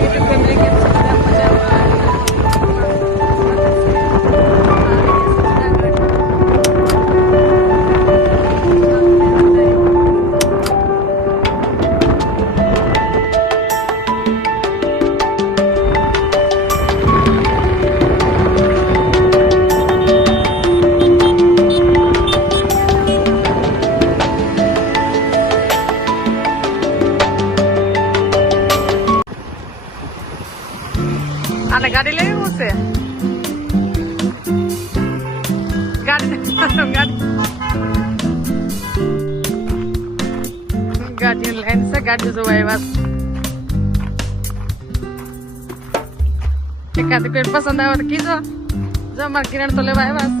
YouTube family કેમ છો? બધા મજામાં. આને ગાડી લેવી હશે. ગાડી લાઈન છે. ગાડી જોવા આવ્યા. એકાદ કોઈ પસંદ આવે તો કીધો. જો અમારે કિરણ તો લેવા આવ્યા.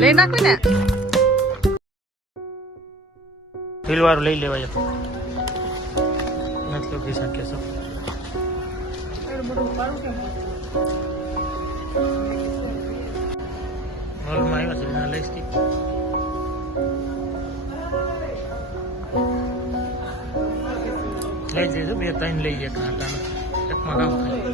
લઈ નાખું ને ઢીલવાળું લઈ લેવાય. મતલબ પૈસા કેસો મોલમાં આવ્યા છે ના લઈશ લઈ જઈશું. 2-3 લઈ જાય કાંટાના એકમાં કામ થાય.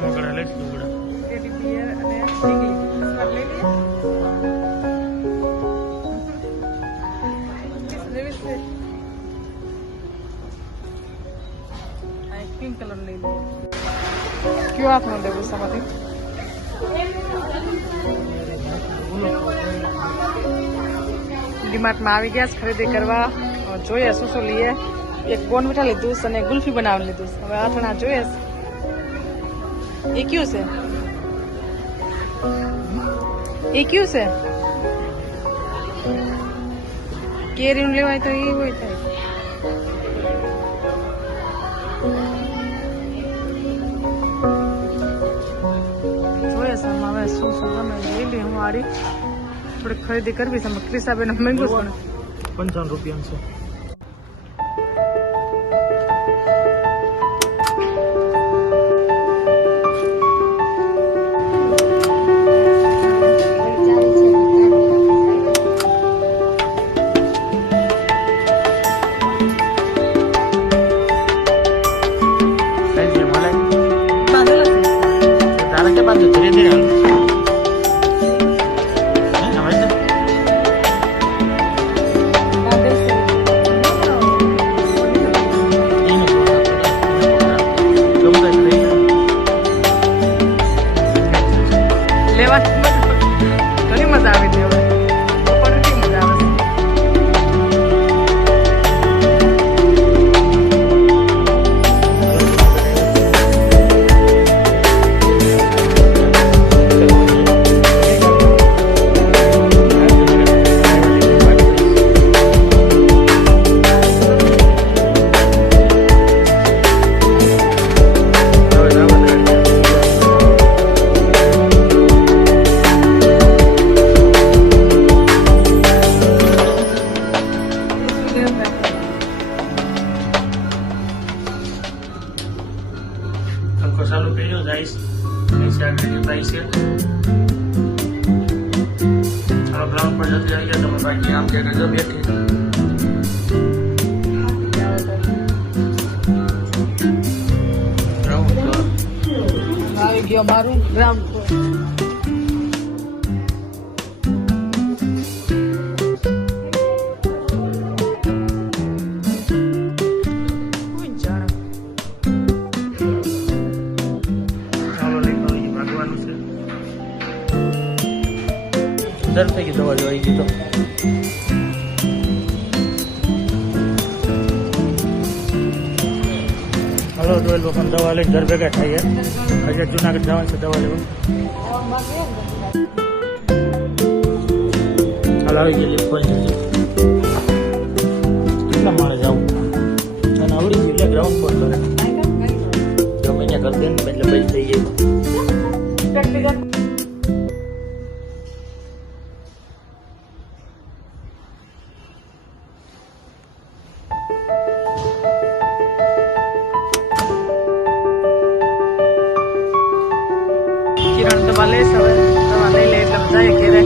મગડા લઈશું. પિંક કલર લઈ લો. કયો હાથમાં લેવું સમાથી? ડીમાર્ટમાં આવી ગયા ખરીદી કરવા. જોઈએ શું શું લઈએ. એક બોર્નવિટા લીધું અને ગુલ્ફી બનાવી લીધું. હવે આથણા જોઈએ. એ કયું છે? એ કયું છે? કેરીનું લેવાય તો એ હોય થાય. હવે શું શું તમે લઈ લે. હું આડી થોડીક ખરીદી કરવી છે. ક્રિસાબેન મહેંગું છે. 55 રૂપિયા છે. ઘણી મજા આવી હતી. હવે પણ કેટલી મજા આવે. ચાલુ કર્યો જઈશ આગળ જતા છે. ગ્રાઉન્ડ પર જતી આવી ગયા. તમે બાકી આમ જગ્યા જો બેઠી ગ્રાઉન્ડ આવી ગયો મારું ગ્રાઉન્ડ પર. દર થઈ ગઈ દવા જોઈ ગઈ. તો હલો ડોલ પણ દવા લઈને ઘર ભેગા થાય. હજી જુનાગઢ જવાનું છે દવા લેવા. હાલ આવી ગઈ. કેટલા મારે જવું અને આવડી ગયું એટલે ગ્રાઉન્ડ પર કરે ગમે ત્યાં કરી દે ને એટલે બસ થઈ જાય. કિરણ દવા લઈશ. હવે દવા લઈ લે એટલે જાય ઘેરે.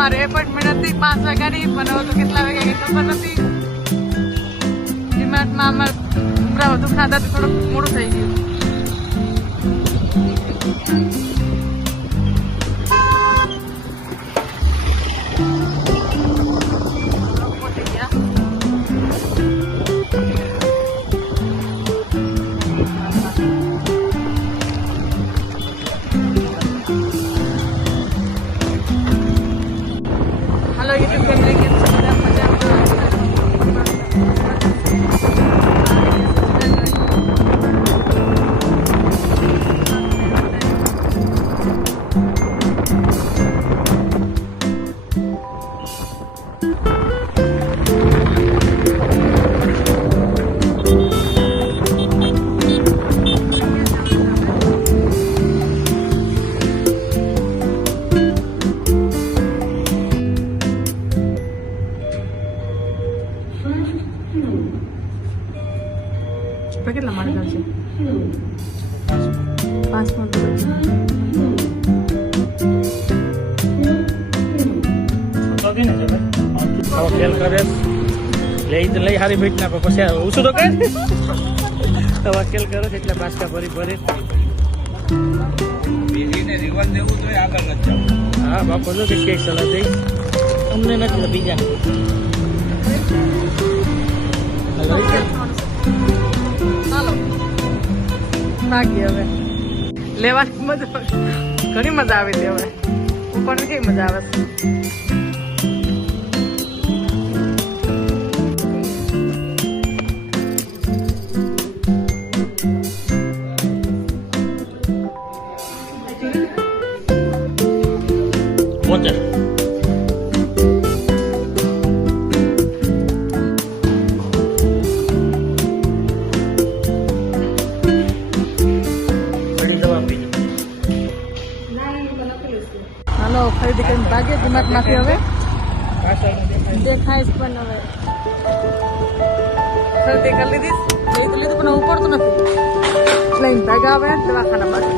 અમારે એપોઇન્ટમેન્ટ હતી 5 વાગ્યાની, પણ હવે તો કેટલા વાગ્યા કઈ ખબર નથી. ડિમાર્ટમાં અમારે ઉમરા વધુ ખાતા થોડુંક મોડું થઈ ગયું. Halo YouTube family, kita sedang menjalankan કેટલા માણસ આવશે? 5 મિનિટ ખેલ કરે લઈ હારી ભેટ ના પછી ઓછું તો કઈ હવે ખેલ કરે છે એટલે પાછા ભરી હા બાપો જો કે કેક સલાહ દઈ અમને નથી બીજા હાલો ભાગી હવે લેવાની મજા ઘણી મજા આવી હતી. હવે ઉપર કેવી મજા આવે છે. પહોંચે હાલો ખરીદી કરીને ભાગે ડિમાર્ટમાંથી. હવે દેખાય પણ હવે ખરીદી કરી લીધી લીધું પણ ઉપડતું નથી. લઈને ભાગા હવે દવાખાના બાજુ.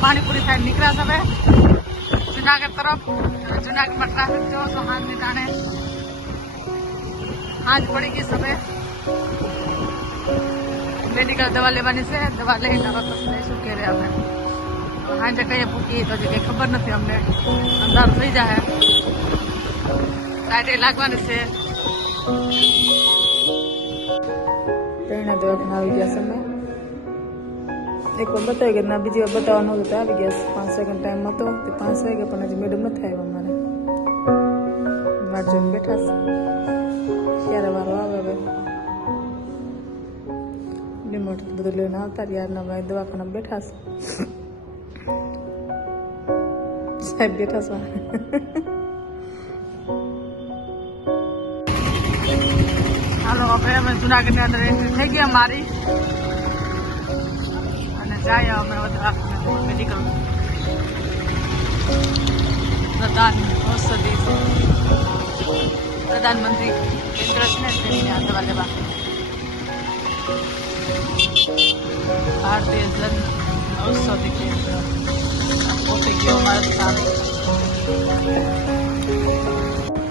પાણીપુરી ખાઈને નીકળ્યા છે હવે જુનાગઢ તરફ. જુનાગઢમાં ટ્રાફિક જોવો છો હાંજની ટાણે. હાંજ પડી ગઈ છે હવે. મેડિકલ દવા લેવાની છે. દવા લઈને હવે પછી જઈશું ઘેરે. અમે હાંજે કઈ પૂકી તો હજી કઈ ખબર નથી અમને. અંધારું થઈ જાય. લાઈટ લાગવાની છે. ટ્રેનના દવાખાના આવી ગયા છે અમે. એક વાર બતાવી ગયા ના બીજી વાર બતાવવાનું હતું તો આવી ગયા. 5 સેકન્ડ ટાઈમ હતો તે 5 વાગ્યા પણ હજી મેડમ નથી આવ્યા અમારે. વાટ જોઈને બેઠા છે ક્યારે વારો આવે. હવે રિમોટ બધું લઈને આવતા યારના અમે દવાખાના બેઠા છે. સાહેબ બેઠા છે. હાલો હવે અમે જુનાગઢની અંદર એન્ટ્રી થઈ ગયા મારી. જાય અમે મેડિકલ પ્રધાનમંત્રી કેન્દ્ર છે ને તેની દવા લેવા. ભારતીય જન ઔષધિ કેન્દ્ર પોતે ગયો મારા સામે.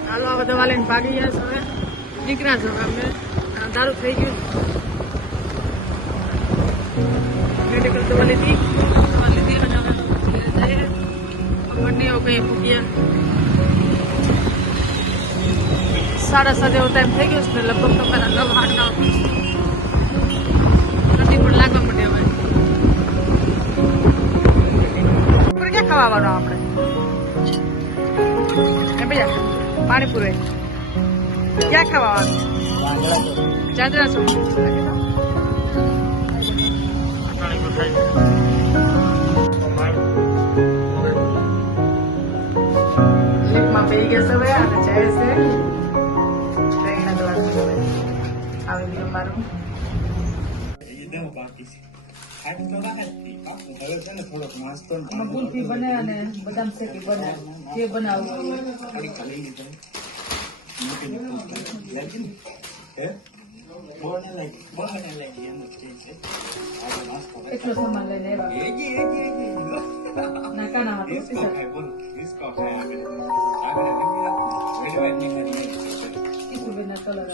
હાલો આ દવા લઈને ભાગી ગયા છે. હવે નીકળ્યા છે અમે. અંધારું થઈ ગયું મેડિકલ દવા લીધી અને હવે ઘરે જઈએ ખબર નહીં હવે કઈ ભૂગ્યા 7:30 એવો ટાઈમ થઈ ગયો છે ને લગભગ તમારા 9:30 ઠંડી પણ લાગવા માંડી હવે ઉપર ક્યાં ખાવા આવવાનું આપણે એ ભૈયા પાણીપુરી ક્યાં ખાવા આવવાનું ચાંદરા ચોક લીફમાં બેસી ગયા છે હવે અને જાય છે ટ્રેનના દ્વારા આવી ગયું મારું ગુલફી બને અને બદામ શેકી બને જે બનાવવું એટલો સામાન લઈને આવ્યા નાકાના કલર